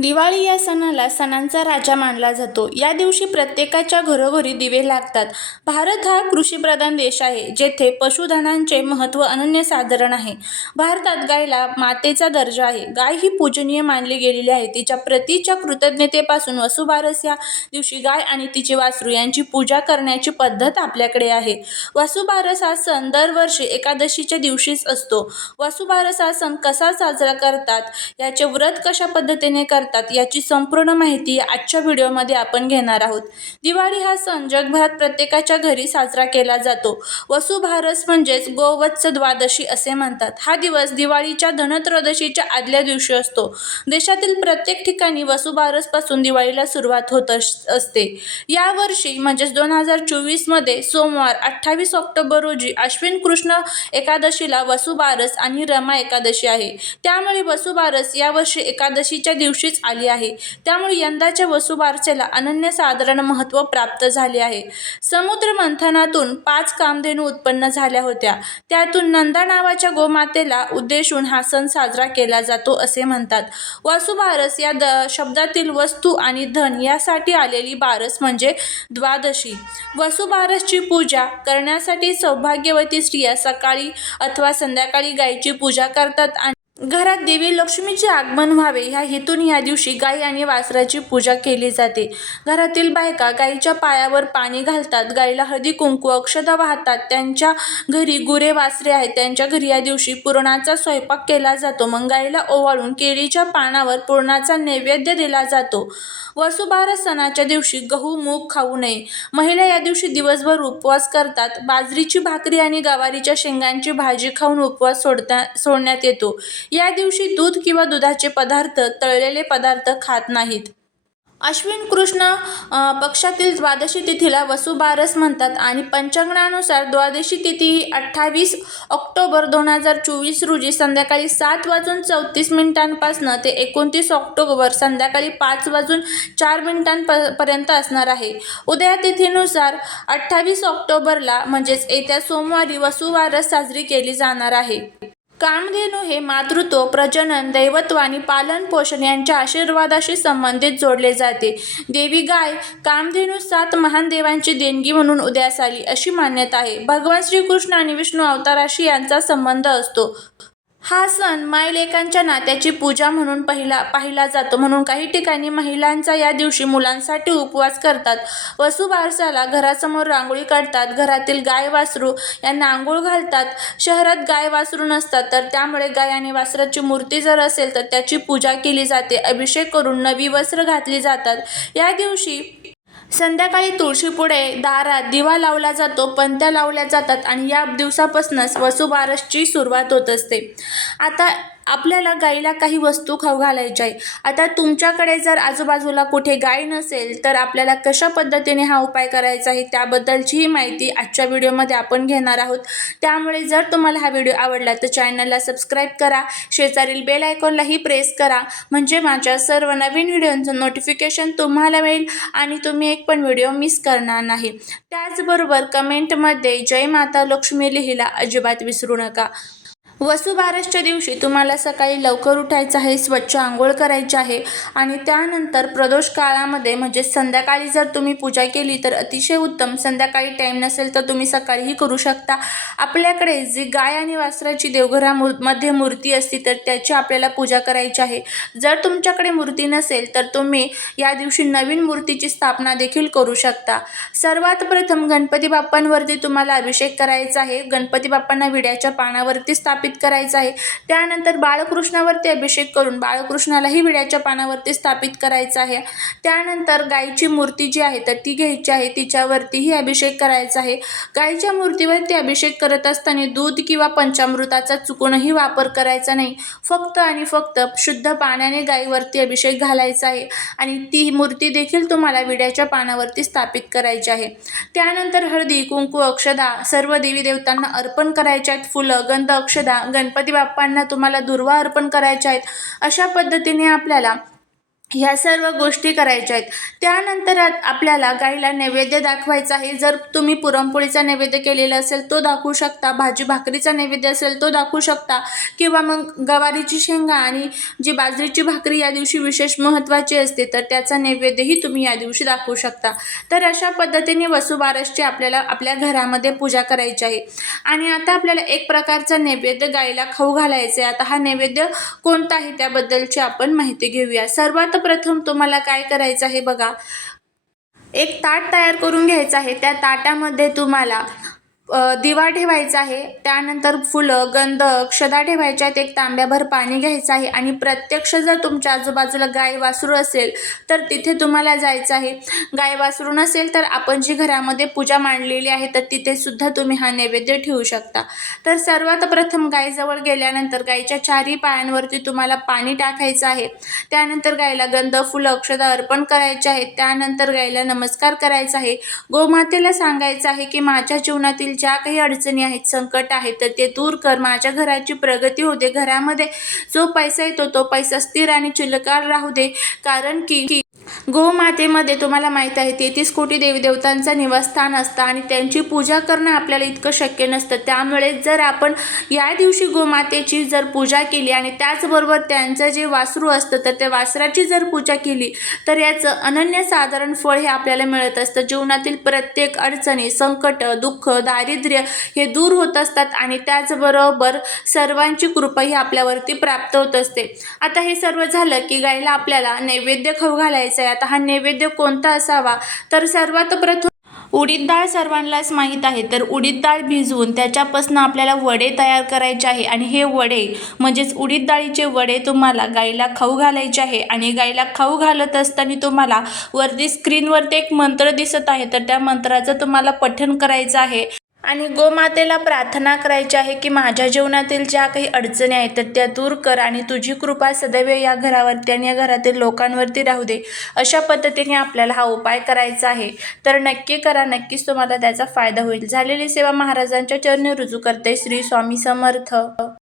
दिवाळी या सणाला सणांचा राजा मानला जातो. या दिवशी प्रत्येकाच्या घरोघरी दिवे लागतात. भारत हा कृषीप्रधान देश आहे, जेथे पशुधनाचे महत्त्व अनन्यसाधारण आहे. भारतात गायीला मातेचा दर्जा आहे. गाय ही पूजनीय मानली गेलेली आहे. तिच्या प्रतीच्या कृतज्ञतेपासून वसुबारस या दिवशी गाय आणि तिचे वासरू यांची पूजा करण्याची पद्धत आपल्याकडे आहे. वसुबारस हा सण दरवर्षी एकादशीच्या दिवशीच असतो. वसुबारस हा सण कसा साजरा करतात, याचे व्रत कशा पद्धतीने करतात याची संपूर्ण माहिती आजच्या व्हिडिओमध्ये आपण घेणार आहोत. दिवाळी हा सण जगभरात प्रत्येकाच्या घरी साजरा केला जातो. वसुबारस म्हणजेच गोवत्स द्वादशी असे म्हणतात. हा दिवस दिवाळीच्या धनत्रयोदशीच्या आदल्या दिवशी असतो. देशातील प्रत्येक ठिकाणी वसुबारसपासून दिवाळीला सुरुवात होत असते. यावर्षी म्हणजेच 2024 मध्ये सोमवार 28 ऑक्टोबर रोजी अश्विन कृष्ण एकादशीला वसुबारस आणि रमा एकादशी आहे. त्यामुळे वसुबारस यावर्षी एकादशीच्या दिवशीच आली आहे. त्यामुळे यंदाच्या वसुबारसेला अनन्यसाधारण महत्त्व प्राप्त झाले आहे. समुद्र मंथनातून 5 कामधेनू उत्पन्न झाल्या होत्या. त्यातून नंदा नावाच्या गोमातेला उद्देशून हा सण साजरा केला जातो असे म्हणतात. वसुबारस या शब्दातील वस्तू आणि धन यासाठी आलेली बारस म्हणजे द्वादशी. वसुबारसची पूजा करण्यासाठी सौभाग्यवती स्त्रिया सकाळी अथवा संध्याकाळी गायीची पूजा करतात आणि घरात देवी लक्ष्मीचे आगमन व्हावे ह्या हेतून या दिवशी गाई आणि वासराची पूजा केली जाते. घरातील बायका गाईच्या पायावर पाणी घालतात, गाईला हळदी कुंकू अक्षता वाहतात. त्यांच्या घरी गुरे वासरे आहेत त्यांच्या घरी या दिवशी पुरणाचा स्वयंपाक केला जातो. मग गाईला ओवाळून केळीच्या पानावर पुरणाचा नैवेद्य दिला जातो. वसुबारस सणाच्या दिवशी गहू मूग खाऊ नये. महिला या दिवशी दिवसभर उपवास करतात. बाजरीची भाकरी आणि गवारीच्या शेंगांची भाजी खाऊन उपवास सोडण्यात येतो. या दिवशी दूध किंवा दुधाचे पदार्थ, तळलेले पदार्थ खात नाहीत. अश्विन कृष्ण पक्षातील द्वादशी तिथीला वसुबारस म्हणतात आणि पंचांगानुसार द्वादशी तिथी ही 28 ऑक्टोबर 2024 रोजी संध्याकाळी 7:34 पासून ते 29 ऑक्टोबर संध्याकाळी 5:04 पर्यंत असणार आहे. उदया तिथीनुसार 28 ऑक्टोबरला म्हणजेच येत्या सोमवारी वसुबारस साजरी केली जाणार आहे. कामधेनू हे मातृत्व, प्रजनन, दैवत्व आणि पालन पोषण यांच्या आशीर्वादाशी संबंधित जोडले जाते. देवी गाय कामधेनू 7 महान देवांची देणगी म्हणून उदयास आली अशी मान्यता आहे. भगवान श्रीकृष्ण आणि विष्णू अवताराशी यांचा संबंध असतो. हा सण मायलेकांच्या नात्याची पूजा म्हणून पाहिला जातो. म्हणून काही ठिकाणी महिलांचा या दिवशी मुलांसाठी उपवास करतात. वसुबारसाला घरासमोर रांगोळी काढतात. घरातील गाय वासरू यांना आंघोळ घालतात. शहरात गाय वासरू नसतात, तर त्यामुळे गाय आणि वासराची मूर्ती जर असेल तर त्याची पूजा केली जाते. अभिषेक करून नवी वस्त्र घातली जातात. या दिवशी संध्याकाळी तुळशीपुढे दारात दिवा लावला जातो, पणत्या लावल्या जातात आणि या दिवसापासूनच वसुबारसची सुरुवात होत असते. आता आपल्याला गाईला काही वस्तू खाऊ घालायच्या आहे. आता तुमच्याकडे जर आजूबाजूला कुठे गाय नसेल तर आपल्याला कशा पद्धतीने हा उपाय करायचा आहे त्याबद्दलचीही माहिती आजच्या व्हिडिओमध्ये आपण घेणार आहोत. त्यामुळे जर तुम्हाला हा व्हिडिओ आवडला तर चॅनलला सबस्क्राईब करा, शेजारील बेल आयकॉनलाही प्रेस करा, म्हणजे माझ्या सर्व नवीन व्हिडिओंचं नोटिफिकेशन तुम्हाला मिळेल आणि तुम्ही एक पण व्हिडिओ मिस करणार नाही. त्याचबरोबर कमेंटमध्ये जय माता लक्ष्मी लिहायला अजिबात विसरू नका. वसुबारसच्या दिवशी तुम्हाला सकाळी लवकर उठायचं आहे, स्वच्छ आंघोळ करायची आहे आणि त्यानंतर प्रदोष काळामध्ये म्हणजे संध्याकाळी जर तुम्ही पूजा केली तर अतिशय उत्तम. संध्याकाळी टाईम नसेल तर तुम्ही सकाळीही करू शकता. आपल्याकडे जी गाय आणि वासराची देवघरामध्ये मूर्ती असते तर त्याची आपल्याला पूजा करायची आहे. जर तुमच्याकडे मूर्ती नसेल तर तुम्ही या दिवशी नवीन मूर्तीची स्थापना देखील करू शकता. सर्वात प्रथम गणपती बाप्पांवरती तुम्हाला अभिषेक करायचा आहे. गणपती बाप्पांना विड्याच्या पानावरती स्थापित करायचं आहे. त्यानंतर बाळकृष्णावरती अभिषेक करून बाळकृष्णालाही विड्याच्या पानावरती स्थापित करायचं आहे. त्यानंतर गायीची मूर्ती जी आहे तर ती घ्यायची आहे, तिच्यावरतीही अभिषेक करायचा आहे. गायीच्या मूर्तीवरती अभिषेक करत असताना दूध किंवा पंचामृताचा चुकूनही वापर करायचा नाही. फक्त आणि फक्त शुद्ध पाण्याने गायीवरती अभिषेक घालायचा आहे आणि ती मूर्ती देखील तुम्हाला विड्याच्या पानावरती स्थापित करायची आहे. त्यानंतर हळदी कुंकू अक्षदा सर्व देवी देवतांना अर्पण करायच्या आहेत. फुलं गंध अक्षदा गणपती बाप्पांना तुम्हाला दुर्वा अर्पण करायच्या आहेत. अशा पद्धतीने आपल्याला ह्या सर्व गोष्टी करायच्या आहेत. त्यानंतर आपल्याला गाईला नैवेद्य दाखवायचा आहे. जर तुम्ही पुरणपोळीचा नैवेद्य केलेला असेल तो दाखवू शकता, भाजी भाकरीचा नैवेद्य असेल तो दाखवू शकता, किंवा मग गवारीची शेंगा आणि जी बाजरीची भाकरी या दिवशी विशेष महत्त्वाची असते तर त्याचा नैवेद्यही तुम्ही या दिवशी दाखवू शकता. तर अशा पद्धतीने वसुबारसची आपल्याला आपल्या घरामध्ये पूजा करायची आहे. आणि आता आपल्याला एक प्रकारचा नैवेद्य गाईला खाऊ घालायचा आहे. आता हा नैवेद्य कोणता आहे त्याबद्दलची आपण माहिती घेऊया. सर्वात प्रथम तुम्हाला काय करायचं आहे बघा, एक ताट तयार करून घ्यायचं आहे. त्या ताटामध्ये तुम्हाला दिवा ठेवायचा आहे. त्यानंतर फुलं, गंध, अक्षदा ठेवायच्या आहेत. एक तांब्याभर पाणी घ्यायचं आहे आणि प्रत्यक्ष जर तुमच्या आजूबाजूला गाय वासरू असेल तर तिथे तुम्हाला जायचं आहे. गाय वासरू नसेल तर आपण जी घरामध्ये पूजा मांडलेली आहे तर तिथे सुद्धा तुम्ही हा नैवेद्य ठेवू शकता. तर सर्वात प्रथम गायजवळ गेल्यानंतर गायच्या चारही पायांवरती तुम्हाला पाणी टाकायचं आहे. त्यानंतर गायला गंध, फुलं, अक्षदा अर्पण करायचे आहेत. त्यानंतर गायला नमस्कार करायचा आहे. गोमातेला सांगायचं आहे की माझ्या जीवनातील ज्या काही अडचणी आहेत, संकट आहेत तर ते दूर कर. माझ्या घराची प्रगती होऊ दे. घरामध्ये जो पैसा येतो तो पैसा स्थिर आणि चिलकार राहू दे. कारण की गोमातेमध्ये तुम्हाला माहीत आहे 33 कोटी देवदेवतांचं निवासस्थान असतं आणि त्यांची पूजा करणं आपल्याला इतकं शक्य नसतं. त्यामुळे जर आपण या दिवशी गोमातेची जर पूजा केली आणि त्याचबरोबर त्यांचं जे वासरू असतं तर त्या वासराची जर पूजा केली तर याचं अनन्यसाधारण फळ हे आपल्याला मिळत असतं. जीवनातील प्रत्येक अडचणी, संकट, दुःख, दारिद्र्य हे दूर होत असतात आणि त्याचबरोबर सर्वांची कृपा ही आपल्यावरती प्राप्त होत असते. आता हे सर्व झालं की गायला आपल्याला नैवेद्य खाऊ घालायचं आहे. आता हा नैवेद्य कोणता असावा, तर सर्वात प्रथम उडीद डाळ सर्वांनाच माहीत आहे. तर उडीद डाळ भिजवून त्याच्यापासून आपल्याला वडे तयार करायचे आहे आणि हे वडे म्हणजेच उडीद डाळीचे वडे तुम्हाला गाईला खाऊ घालायचे आहे. आणि गाईला खाऊ घालत असताना तुम्हाला वरती स्क्रीनवरती एक मंत्र दिसत आहे तर त्या मंत्राचं तुम्हाला पठण करायचं आहे आणि गोमातेला प्रार्थना करायची आहे की माझ्या जीवनातील ज्या काही अडचणी आहेत तर त्या दूर कर आणि तुझी कृपा सदैव या घरावरती आणि या घरातील लोकांवरती राहू दे. अशा पद्धतीने आपल्याला हा उपाय करायचा आहे. तर नक्की करा, नक्कीच तुम्हाला त्याचा फायदा होईल. झालेली सेवा महाराजांच्या चरणी रुजू करते. श्री स्वामी समर्थ.